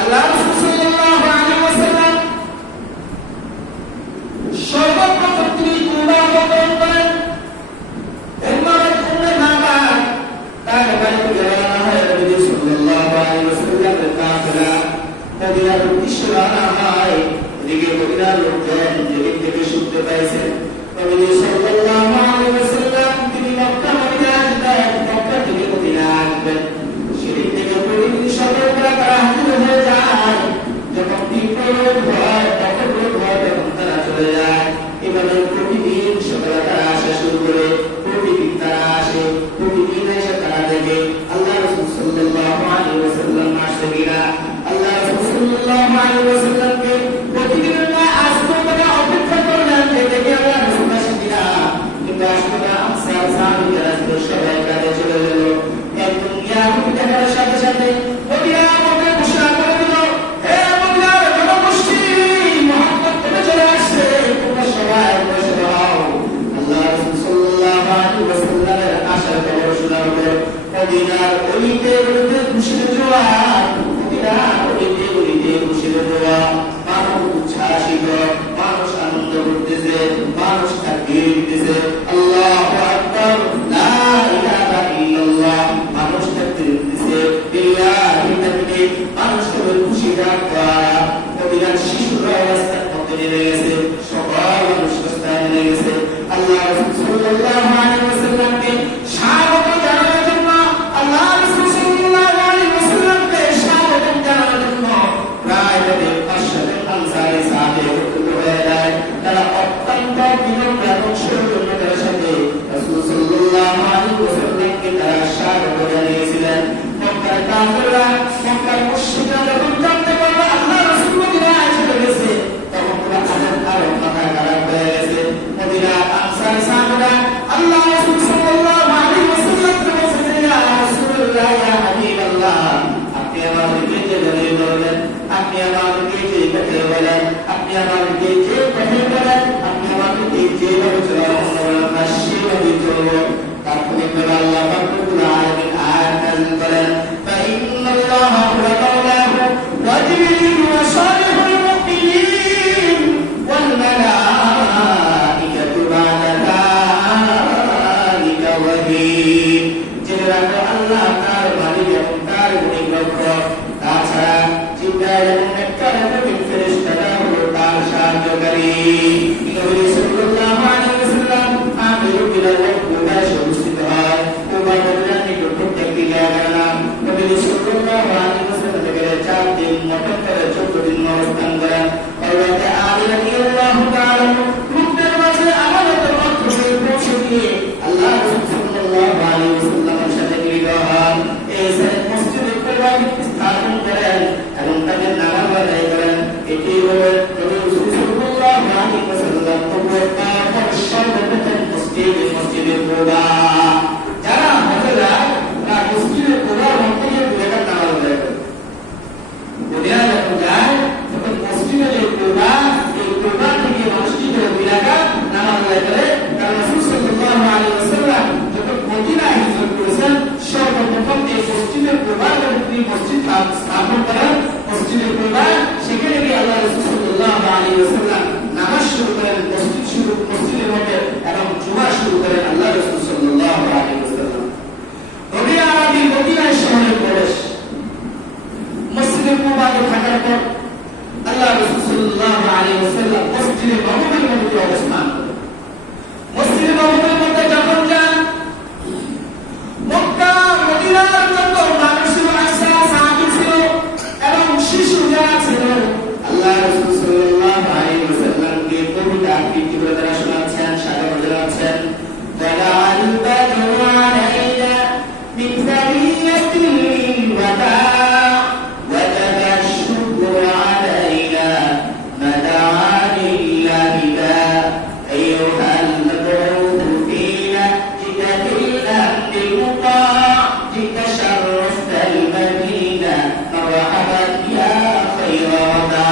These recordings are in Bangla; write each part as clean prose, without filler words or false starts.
আল্লাহ রাসূল সাল্লাল্লাহু আলাইহি ওয়াসাল্লাম সর্বপ্রথম তিনি কুরবান অবতরণ করেন। এরপরে কুরবান নামা তার বাড়িতে রওনা হয় নবী সাল্লাল্লাহু আলাইহি ওয়াসাল্লামের কাফেলা মদিনার উদ্দেশ্যে রওনা হয়। এদিকে মদিনার লোকজন যেদিক থেকে শুনতে পাইছেন নবী সাল্লাল্লাহু আলাইহি ওয়াসাল্লাম তিনি মক্কা মদিনা আসবেন, মক্কা থেকে মদিনা আসবেন, সেদিক থেকে প্রতিদিন সকালবেলা তারা হাজির হয়ে যায়। যখন তীব্র রোদ হয় তখন তারা চলে যায়। এভাবে প্রতিদিন সকালে তারা আসা শুরু করে, প্রতিদিন তারা আসে, প্রতিদিন এসে তারা দেখে আল্লাহ রাসূল সাল্লাল্লাহু আলাইহি ওয়াসাল্লাম আসছে কিনা। আল্লাহ রাসূল সাল্লাল্লাহু আলাইহি ওয়াসাল্লামকে প্রতিদিনের ন্যায় আসতে তারা অপেক্ষা করলেন যে দেখে আল্লাহ রাসূল আসছে কিনা, কিন্তু আসলে না। আনসার সাহাবীরা সবাই কাজে চলে গেল। একদম ইয়াহুদি দেখার সাথে সাথে মদিনার মধ্যে ঘোষণা করে দিল, হে মদিনার জনগোষ্ঠী, মুহাম্মদ তুমি চলে আসছে, তোমরা সবাই বসে দাও। আল্লাহ রাসূল সাল্লাল্লাহু আলাইহি ওয়াসাল্লামের আসার খবর শোনা হলো মদিনার অলিতে গলিতে খুশির জোয়ার, মদিনার অলিতে গলিতে খুশির জোয়ার। মানুষ উচ্ছ্বাসিত, মানুষ আনন্দ করতেছে, মানুষ তাকবীর দিতেছে, আল্লাহু আকবার, লা ইলাহা ইল্লাল্লাহ। মানুষ তাকবীর দিতেছে, বিল্লাহি তাকবীর। মানুষ সবাই খুশি ডাকা। মদিনার শিশুরা রাস্তার মধ্যে নেমে গেছে, সবাই মানুষ রাস্তায় নেমে গেছে। আল্লাহ রাসূল সাল্লাল্লাহু আলাইহি ওয়াসাল্লামকে স্বাগত জানানোর জন্য, আল্লাহ রাসূল সাল্লাল্লাহু আলাইহি ওয়াসাল্লামকে স্বাগত জানানোর জন্য প্রায় 500 আনসারী সাহাবী একত্রিত হয়ে যায়। তারা অত্যন্ত বিনম্র এবং সৌজন্যতার সাথে রাসূল সাল্লাল্লাহু আলাইহি ওয়াসাল্লামকে তারা স্বাগত জানিয়েছিলেন। মক্কার কাফেররা, মক্কার মুশরিকরা যখন জানতে পারল আল্লাহ রাসূল মদিনায় এসে গেছে, তখন পুরো আরো মাথা খারাপ হয়ে গেছে। মদিনার আনসারী সাহাবীরা আল্লাহ রাসূল সাল্লাল্লাহু আলাইহি ওয়াসাল্লামকে বলছেন, ইয়া রাসূলুল্লাহ, ইয়া হাবিবাল্লাহ, আপনি আমাদেরকে যে বলেন, আপনি আমাদেরকে যে কথা বলেন, আপনি আমাদেরকে যে কথা বলেন, আপনি আমাদেরকে যেভাবে চলানো বলেন না সেভাবে চলবো। তারপরে আল্লাহ রব্বুল আলামিন আয়াত নাযিল করেন, ফাইন্নাল্লাহা হুয়া মাওলাহু ওয়া জিবরিল ওয়া সালিহুল মুমিনিন ওয়াল মালাইকাতু বা'দা যালিকা ওয়াহিদ। জেনে রাখো আল্লাহ তার মালিক এবং তার গুণীগ্রহ, তাছাড়া জিবরাইল এবং নেককার এবং ফেরেশতারা হলো তার সাহায্যকারী। নবী সাল্লাল্লাহু আলাইহি ওয়াসাল্লাম আমিরুল বিলাল কুবা উপস্থিত হয়। কুবা মদিনার নিকট প্রত্যেকটি জায়গার নাম। নবী সাল্লাল্লাহু আলাইহি ওয়াসাল্লাম থেকে 4 দিন মোটর করে 14 দিন অবস্থান করেন। হযরত আলী রাদিয়াল্লাহু তাআলা লোকদের মাঝে আমানতের মাধ্যমে পৌঁছে দিয়ে আল্লাহ রাসূল সাল্লাল্লাহু আলাইহি ওয়াসাল্লামের সাথে মিলিত হন। এই মসজিদে কুরবান স্থাপন করেন এবং তাদের নামাজ আদায় করেন। এটি হলো নবী সাল্লাল্লাহু আলাইহি ওয়াসাল্লাম সর্বপ্রথম মসজিদে কুরবা। যারা মহিলা মসজিদে কুরবার মধ্যে গিয়ে দুইটা নামাজ আদায় করে, মদিনা যখন যায় তখন মসজিদে যে কুরবা, এই কুরবা থেকে মসজিদে দুইটা নামাজ আদায় করে। কারণ রাসূল সাল্লাল্লাহু আলাইহি ওয়াসাল্লাম যখন মদিনায় হিজরত করেছেন, সর্বপ্রথম এই মসজিদে কুরবা তিনি মসজিদ স্থাপন করেন। মসজিদে কুরবা সেখানে গিয়ে আল্লাহ রাসূল সাল্লাল্লাহু আলাইহি ওয়াসাল্লাম নামাজ শুরু করেন, মসজিদের মধ্যে এবং জুমা শুরু করেন আল্লাহ রাসূল সাল্লাল্লাহু আলাইহি ওয়াসাল্লাম। নবী আরবি মদিনায় শহরে প্রবেশ, মসজিদে কুরবাতে থাকার পর আল্লাহ রাসূল সাল্লাল্লাহু আলাইহি ওয়াসাল্লাম মসজিদে নববীর মধ্যে অবস্থান করেন। মসজিদে নববীর মধ্যে যখন যান, মক্কা মদিনার যত মানুষ ছিল, সাহাবী ছিল এবং শিশু যারা ছিল, আল্লাহ রাসূল সাল্লাল্লাহু আলাইহি ওয়াসাল্লামকে কবিতা আবৃত্তি করে তারা শোনাচ্ছেন, স্বাগত জানাচ্ছেন। ওয়ালাল বাদরু আলাইনা মিন সারিয়াতিল ওয়াদা ওয়াজাদা শুকরু আলাইনা মাদাআ লিল্লাহি দা আইয়ুহাল মাবউথু ফিনা জিদাতিল আমরি মুতা' জিকা শারফতাল মাদিনা মারহাবান ইয়া খায়রা ওয়াদা।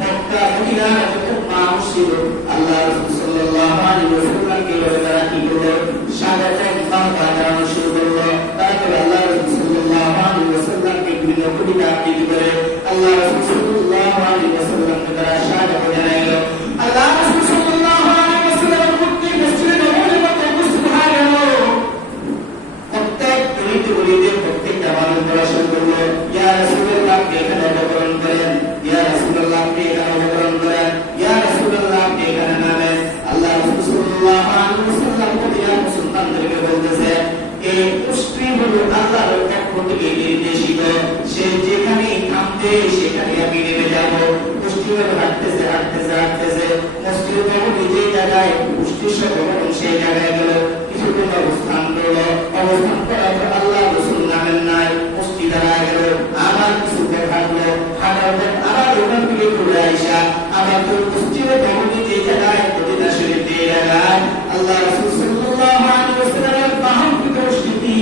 মক্কা মদিনার যত মানুষ ছিল আল্লাহ রাসূল সাল্লাল্লাহু আলাইহি ওয়াসাল্লামকে তারা কি করলো? স্বাগত জানানো শুরু করলো। তারপরে আল্লাহ রাসূল সাল্লাল্লাহু আলাইহি ওয়াসাল্লামকে বিভিন্ন কবিতা আবৃত্তি করে আল্লাহ রাসূল সাল্লাল্লাহু আলাইহি ওয়াসাল্লামকে তারা স্বাগত জানাইল। আল্লাহ রাসূল সাল্লাল্লাহু আলাইহি ওয়াসাল্লামের মুক্তি মসজিদে নববীর মধ্যে উপস্থিত হয়ে গেল। প্রত্যেক গলিতে প্রত্যেকটা মানুষ বলা শুরু করলো, ইয়া রাসূলুল্লাহ কে এখানে অবতরণ করেন, ইয়া রাসূলুল্লাহ কে এখানে অবতরণ করেন, ইয়া রাসূলুল্লাহ কে এখানে নামেন। আল্লাহ রাসূল সাল্লাল্লাহু আলাইহি ওয়াসাল্লাম প্রতিটা মুসলমানদেরকে বলতেছে, এই পুষ্টি হলো আল্লাহর পক্ষ থেকে নির্দেশিত, সে যেখানে থামবে সেখানে আমি নেমে যাব। পুষ্টি হলো হাঁটতেছে হাঁটতেছে হাঁটতেছে মসজিদ নববী যে জায়গায় পুষ্টি সভবন সেই জায়গায় গেল, কিছুক্ষণ অবস্থান করলো, অবস্থান করার পর আল্লাহ রাসূল নামেন নাই, পুষ্টি দাঁড়ায় গেল, আবার কিছু দেখালো, হাঁটার পর আবার ওখান থেকে ঘুরে আইসা আবার মসজিদে নববী যে জায়গায় মদিনা শরীফ যে জায়গায় আল্লাহ রাসূল সাল্লাল্লাহু আলাইহি ওয়াসাল্লামের বাহনকৃত উপস্থিতি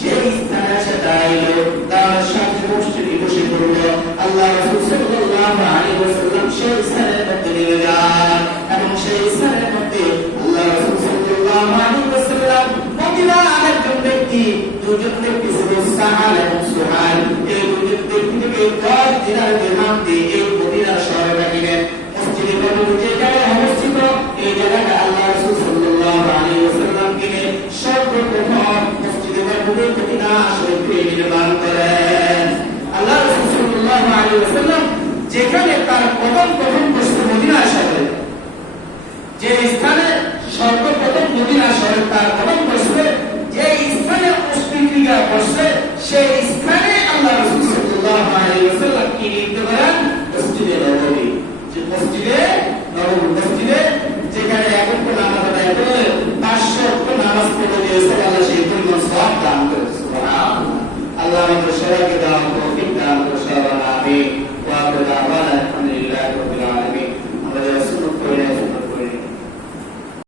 সেই স্থানে এসে দাঁড়াইল, তার সাথে উপস্থিতি বসে পড়ল। আল্লাহ রাসূল সাল্লাল্লাহু আলাইহি ওয়াসাল্লাম সেই স্থানের মধ্যে নেমে যান এবং সেই স্থানের মধ্যে আল্লাহ রাসূল সাল্লাল্লাহু আলাইহি ওয়াসাল্লাম মদিনার একজন ব্যক্তি, দুজন ব্যক্তি ছিল সাহাল এবং সুহাইল, এই দুজন ব্যক্তি থেকে 10 দিনার দিরহাম দিয়ে এই মদিনার শহরে রাখিলেন। মসজিদে নববী যে জায়গায় অবস্থিত এই জায়গাটা আল্লাহ রাসূল সাল্লাল্লাহু আলাইহি ওয়াসাল্লাম কিনে সর্বপ্রথম মসজিদে নববীর মদিনা শরীফে নির্মাণ করেন। আল্লাহ রাসূল সাল্লাল্লাহু আলাইহি ওয়াসাল্লাম যেখানে তার প্রথম বসত মদিনা শহরে, যে স্থানে সর্বপ্রথম মদিনা শহরে তার প্রথম বসবে, যে স্থানে মুসলিমরা বসবে সেই স্থানে আল্লাহ রাসূল সাল্লাল্লাহু আলাইহি ওয়াসাল্লাম কি নির্দেশ করেন? মসজিদে নববী। যে মসজিদে নববী, মসজিদে যেখানে এখন কোন নামাজ আদায় করলে 500 ওয়াক্ত নামাজ পড়ে দিয়েছে, আল্লাহ সেই পরিমাণ সওয়াব দান করেছে। সুবহানাল্লাহ। আল্লাহ আমাদের সবাইকে